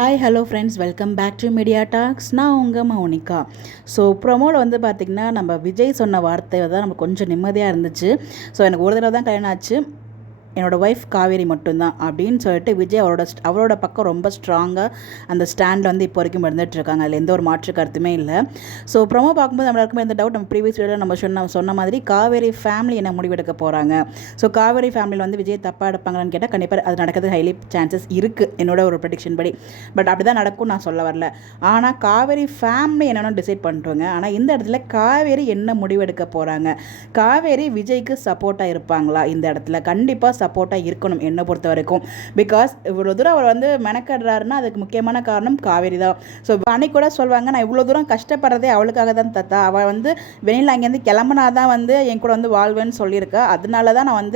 Hi hello friends, welcome back to Media Talks. நான் உங்கள் Mounika. So ப்ரொமோவில் பார்த்திங்கன்னா நம்ம விஜய் சொன்ன வார்த்தை தான் நமக்கு கொஞ்சம் நிம்மதியாக இருந்துச்சு. ஸோ எனக்கு ஒரு தடவை தான் கல்யாணம் ஆச்சு, என்னோடய ஒய்ஃப் காவேரி மட்டும்தான் அப்படின்னு சொல்லிட்டு விஜய் அவரோட பக்கம் ரொம்ப ஸ்ட்ராங்காக அந்த ஸ்டாண்டில் இப்போ வரைக்கும் இருந்துகிட்ருக்காங்க. அதில் எந்த ஒரு மாற்று கருத்துமே இல்லை. ஸோ ப்ரொமோ பார்க்கும்போது நம்மளுக்குமே இந்த டவுட், நம்ம ப்ரீவியஸ் வீடியோவில் நம்ம சொன்ன மாதிரி காவேரி ஃபேமிலி என்ன முடிவெடுக்க போகிறாங்க. ஸோ காவேரி ஃபேமிலியில் விஜய் தப்பாக எடுப்பாங்களான்னு கேட்டால் கண்டிப்பாக அது நடக்கிறது ஹைலி சான்சஸ் இருக்குது என்னோட ஒரு ப்ரெடிக்ஷன் படி. பட் அப்படி தான் நடக்கும் நான் சொல்ல வரல. ஆனால் காவேரி ஃபேமிலி என்னென்னு டிசைட் பண்ணிட்டுவாங்க. ஆனால் இந்த இடத்துல காவேரி என்ன முடிவெடுக்க போகிறாங்க, காவேரி விஜய்க்கு சப்போர்ட்டாக இருப்பாங்களா? இந்த இடத்துல கண்டிப்பாக சப்போர்ட்டாக இருக்கணும் என்னை பொறுத்த வரைக்கும். பிகாஸ் இவ்வளோ தூரம் அவர் மெனக்கடுறாருன்னா அதுக்கு முக்கியமான காரணம் காவேரி தான். ஸோ அன்னைக்கு கூட சொல்லுவாங்க, நான் இவ்வளோ தூரம் கஷ்டப்படுறதே அவளுக்காக தான் தத்தா, அவள் வெளியில் அங்கேருந்து கிளம்புனா தான் என் கூட வாழ்வேன்னு சொல்லியிருக்கா. அதனால தான் நான்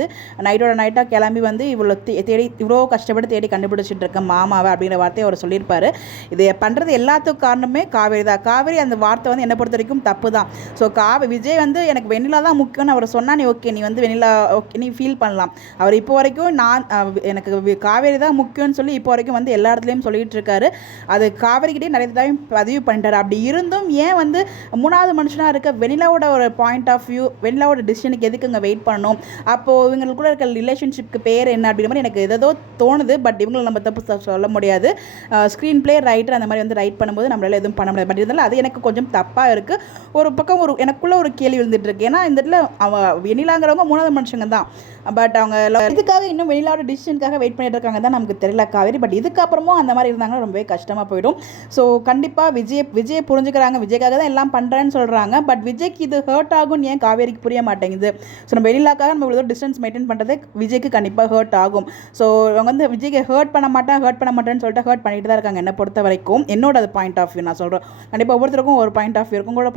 நைட்டோட நைட்டாக கிளம்பி இவ்வளோ தேடி இவ்வளோ கஷ்டப்பட்டு தேடி கண்டுபிடிச்சிட்டு இருக்கேன் மாமாவை அப்படிங்கிற வார்த்தையை அவர் சொல்லியிருப்பார். இதை பண்ணுறது எல்லாத்துக்கும் காரணமே காவேரி தான். காவேரி அந்த வார்த்தை என்னை பொறுத்த வரைக்கும் தப்பு தான். ஸோ விஜய் எனக்கு வெண்ணிலா தான் முக்கியம்னு அவர் சொன்னால் நீ ஓகே, நீ வெண்ணிலா ஓகே நீ ஃபீல் பண்ணலாம். அவர் இப்போ வரைக்கும் எனக்கு காவேரி தான் முக்கியம்னு சொல்லி இப்போ வரைக்கும் எல்லா இடத்துலையும் சொல்லிட்டு இருக்காரு. அது காவேரிக்கிட்டே நிறைய தடவை பதிவு பண்ணிட்டார். அப்படி இருந்தும் ஏன் மூணாவது மனுஷனாக இருக்க வெண்ணிலாவோட ஒரு பாயிண்ட் ஆஃப் வியூ, வெண்ணிலாவோட டிசிஷனுக்கு எதுக்கு இங்கே வெயிட் பண்ணணும்? அப்போது இவங்களுக்குள்ள இருக்க ரிலேஷன்ஷிப்க்கு பேர் என்ன அப்படிங்கிற மாதிரி எனக்கு ஏதோ தோணுது. பட் இவங்களை நம்ம தப்பு சொல்ல முடியாது. ஸ்க்ரீன் பிளே ரைட்டர் அந்த மாதிரி ரைட் பண்ணும்போது நம்மளால எதுவும் பண்ண முடியாது. பட் இருந்தாலும் அது எனக்கு கொஞ்சம் தப்பாக இருக்குது. ஒரு பக்கம் எனக்குள்ள ஒரு கேள்வி எழுந்துட்டு இருக்கு. ஏன்னா இந்த இடத்துல வெண்ணிலாங்கிறவங்க மூணாவது மனுஷங்க தான். பட் அவங்க இதுக்காக இன்னும் வெளியிலாவோட டிசிஷனுக்காக வெயிட் பண்ணிட்டு இருக்காங்க தான் நமக்கு தெரியல காவேரி. பட் இதுக்கப்புறமும் அந்த மாதிரி இருந்தாங்கன்னா ரொம்பவே கஷ்டமாக போயிடும். ஸோ கண்டிப்பாக விஜய் புரிஞ்சுக்கிறாங்க, விஜய்க்காக தான் எல்லாம் பண்ணுறேன்னு சொல்கிறாங்க. பட் விஜய்க்கு இது ஹர்ட் ஆகும்னு ஏன் காவேரிக்கு புரிய மாட்டேங்குது? ஸோ நம்ம வெளியிலாக்காக நம்ம இவ்வளோ டிஸ்டன்ஸ் மெயின்டைன் பண்ணுறது விஜய்க்கு கண்டிப்பாக ஹர்ட் ஆகும். ஸோ அவங்க விஜய்க்கு ஹர்ட் பண்ண மாட்டேன்னு சொல்லிட்டு ஹர்ட் பண்ணிட்டு தான் இருக்காங்க என்னை பொறுத்த வரைக்கும். என்னோட அது பாயிண்ட் ஆஃப் வியூ நான் சொல்கிறேன். கண்டிப்பாக ஒவ்வொருத்தருக்கும் ஒரு பாயிண்ட் ஆஃப் வியூ இருக்கும். கூட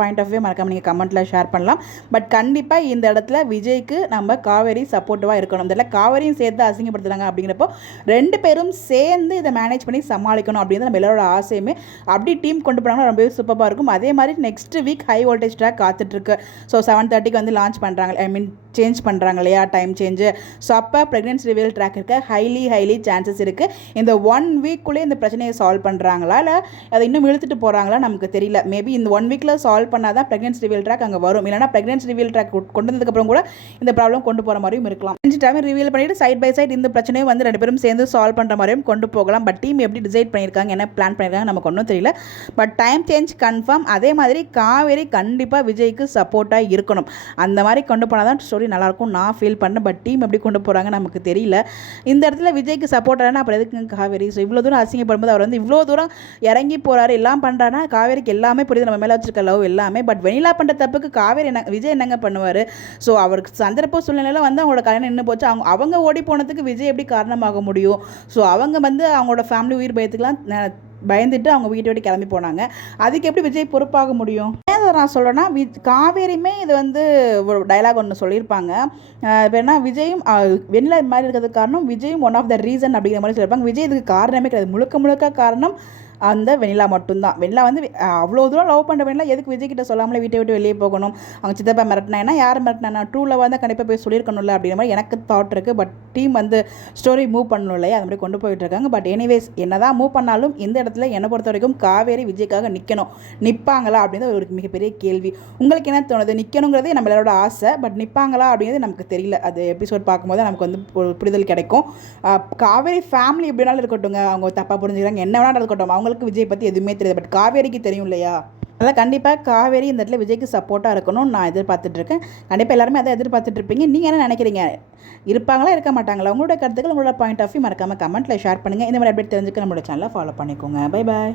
பாயிண்ட் ஆஃப் வியூ மறக்காம நீங்கள் கமெண்ட்டில் ஷேர் பண்ணலாம். பட் கண்டிப்பாக இந்த இடத்துல விஜய்க்கு நம்ம காவேரி சப்போர்ட்டிவாக இருக்கணும். இதில் காவேரியும் சேர்த்து அசிங்கப்படுத்துறாங்க அப்படிங்கிறப்போ ரெண்டு பேரும் சேர்ந்து இதை மேனேஜ் பண்ணி சமாளிக்கணும் அப்படின்னு நம்ம எல்லாரோட ஆசையுமே. அப்படி டீம் கொண்டு போனாங்கன்னா ரொம்பவே சூப்பராக இருக்கும். அதே மாதிரி next week high voltage track காத்துட்ருக்கு. ஸோ 7:30க்கு லான்ச் பண்ணுறாங்க, சேஞ்ச் பண்ணுறாங்க இல்லையா, டைம் சேஞ்சு. ஸோ அப்போ ப்ரெக்னன்சி ரிவீல் ட்ராக் இருக்க ஹைலி சான்சஸ் இருக்குது. இந்த 1 வீக்குள்ளே இந்த பிரச்சனையை சால்வ் பண்ணுறாங்களா இல்லை அதை இன்னும் இழுத்துட்டு போகிறாங்களா நமக்கு தெரியல. மேபி இந்த 1 வீக்கில் சால்வ் பண்ணால் தான் ப்ரெக்னன்சி ரிவீல் ட்ராக் அங்கே வரும். இல்லைனா ப்ரெக்னன்சி ரிவீல் ட்ராக் கொண்டு வந்ததுக்கப்புறம் கூட இந்த ப்ராப்ளம் கொண்டு போகிற மாதிரியும் இருக்கலாம். 5 டைம் ரிவீல் பண்ணிவிட்டு சைட் பை சைட் இந்த பிரச்சனையும் 2 பேரும் சேர்ந்து சால்வ் பண்ணுற மாதிரியும் கொண்டு போகலாம். பட் டீம் எப்படி டிசைட் பண்ணியிருக்காங்க, என்ன பிளான் பண்ணியிருக்காங்க நமக்கு ஒன்றும் தெரியல. But time change confirm. அதே மாதிரி காவேரி கண்டிப்பாக விஜய்க்கு சப்போர்ட்டாக இருக்கணும். அந்த மாதிரி கொண்டு போனால் தான் ஸ்டோரி நல்லாயிருக்கும் நான் ஃபீல் பண்ணேன். பட் டீம் எப்படி கொண்டு போகிறாங்க நமக்கு தெரியல. இந்த இடத்துல விஜய்க்கு சப்போர்ட் ஆனா அப்புறம் எதுக்கு காவேரி? ஸோ இவ்வளோ தூரம் அசிங்கப்படும்போது அவர் இவ்வளோ தூரம் இறங்கி போகிறாரு, எல்லாம் பண்ணுறாருன்னா காவேரிக்கு எல்லாமே புரியுது, நம்ம மேலே வச்சிருக்க லவ் எல்லாமே. பட் வெண்ணிலா பண்ணுற தப்புக்கு விஜய் என்னங்க பண்ணுவார்? ஸோ அவருக்கு சந்தர்ப்ப சூழ்நிலையில் அவங்களோட கல்யாணம் நின்று போச்சு. அவங்க ஓடி போனதுக்கு விஜய் எப்படி காரணமாக முடியும்? ஸோ அவங்க அவங்களோட ஃபேமிலி உயிர் பயத்துக்கெலாம் பயந்துட்டு அவங்க வீட்டை விட்டு கிளம்பி போனாங்க. அதுக்கு எப்படி விஜய் பொறுப்பாக முடியும்? ஏன் நான் சொல்கிறேன்னா, காவேரியுமே இது ஒரு டைலாக் ஒன்று சொல்லியிருப்பாங்க. ஏன்னா விஜயும் வெண்ணிலா மாதிரி இருக்கிறதுக்கு காரணம் விஜயும் ஒன் ஆஃப் த ரீசன் அப்படிங்கிற மாதிரி சொல்லியிருப்பாங்க. விஜய் இதுக்கு காரணமே கிடையாது. முழுக்க காரணம் அந்த வெண்ணிலா மட்டும்தான். வெண்ணிலா அவ்வளோ தூரம் லவ் பண்ணுற வெண்ணிலா எதுக்கு விஜய் கிட்ட சொல்லாமலே வீட்டை விட்டு வெளியே போகணும்? அவங்க சித்தப்பா மிரட்டினா யார் மிரட்டினா ட்ரூ லவ் கண்டிப்பாக போய் சொல்லியிருக்கணும்ல அப்படிங்கிற மாதிரி எனக்கு தாட் இருக்குது. பட் டீம் ஸ்டோரி மூவ் பண்ணணும் இல்லையா, அது மாதிரி கொண்டு போயிட்டு இருக்காங்க. பட் எனிவேஸ் என்னதான் மூவ் பண்ணாலும் இந்த இடத்துல என்னை பொறுத்த வரைக்கும் காவேரி விஜய்க்காக நிற்பாங்களா அப்படிங்கிறது ஒரு மிகப்பெரிய கேள்வி. உங்களுக்கு என்ன தோணுது? நிற்கணுங்கிறதே நம்ம எல்லாரோட ஆசை. பட் நிற்பாங்களா அப்படிங்கிறது நமக்கு தெரியல. அது எபிசோட் பார்க்கும்போது நமக்கு புரிதல் கிடைக்கும். காவேரி ஃபேமிலி எப்படினாலும் இருக்கட்டும், அவங்க தப்பாக புரிஞ்சுக்கிறாங்க, என்ன வேணாலும் இருக்கட்டும், அவங்களுக்கு விஜய் பற்றி எதுவுமே தெரியாது. பட் காவேரிக்கு தெரியும் இல்லையா? அதனால் கண்டிப்பாக காவேரி இந்த இடத்துல விஜய்க்கு சப்போர்ட்டாக இருக்கணும்னு நான் எதிர்பார்த்துட்ருக்கேன். கண்டிப்பாக எல்லாருமே அதை எதிர்பார்த்துட்ருப்பீங்க. நீங்கள் என்ன நினைக்கிறீங்க? இருப்பாங்களா இருக்க மாட்டாங்களா? உங்களோட கருத்துக்கள், உங்களோட பாயிண்ட் ஆஃப் வியூ மறக்காமல் கமெண்ட்டில் ஷேர் பண்ணுங்கள். இந்த மாதிரி அப்டேட் தெரிஞ்சுக்க நம்மளோட சேனலை ஃபாலோ பண்ணிக்கோங்க. Bye bye.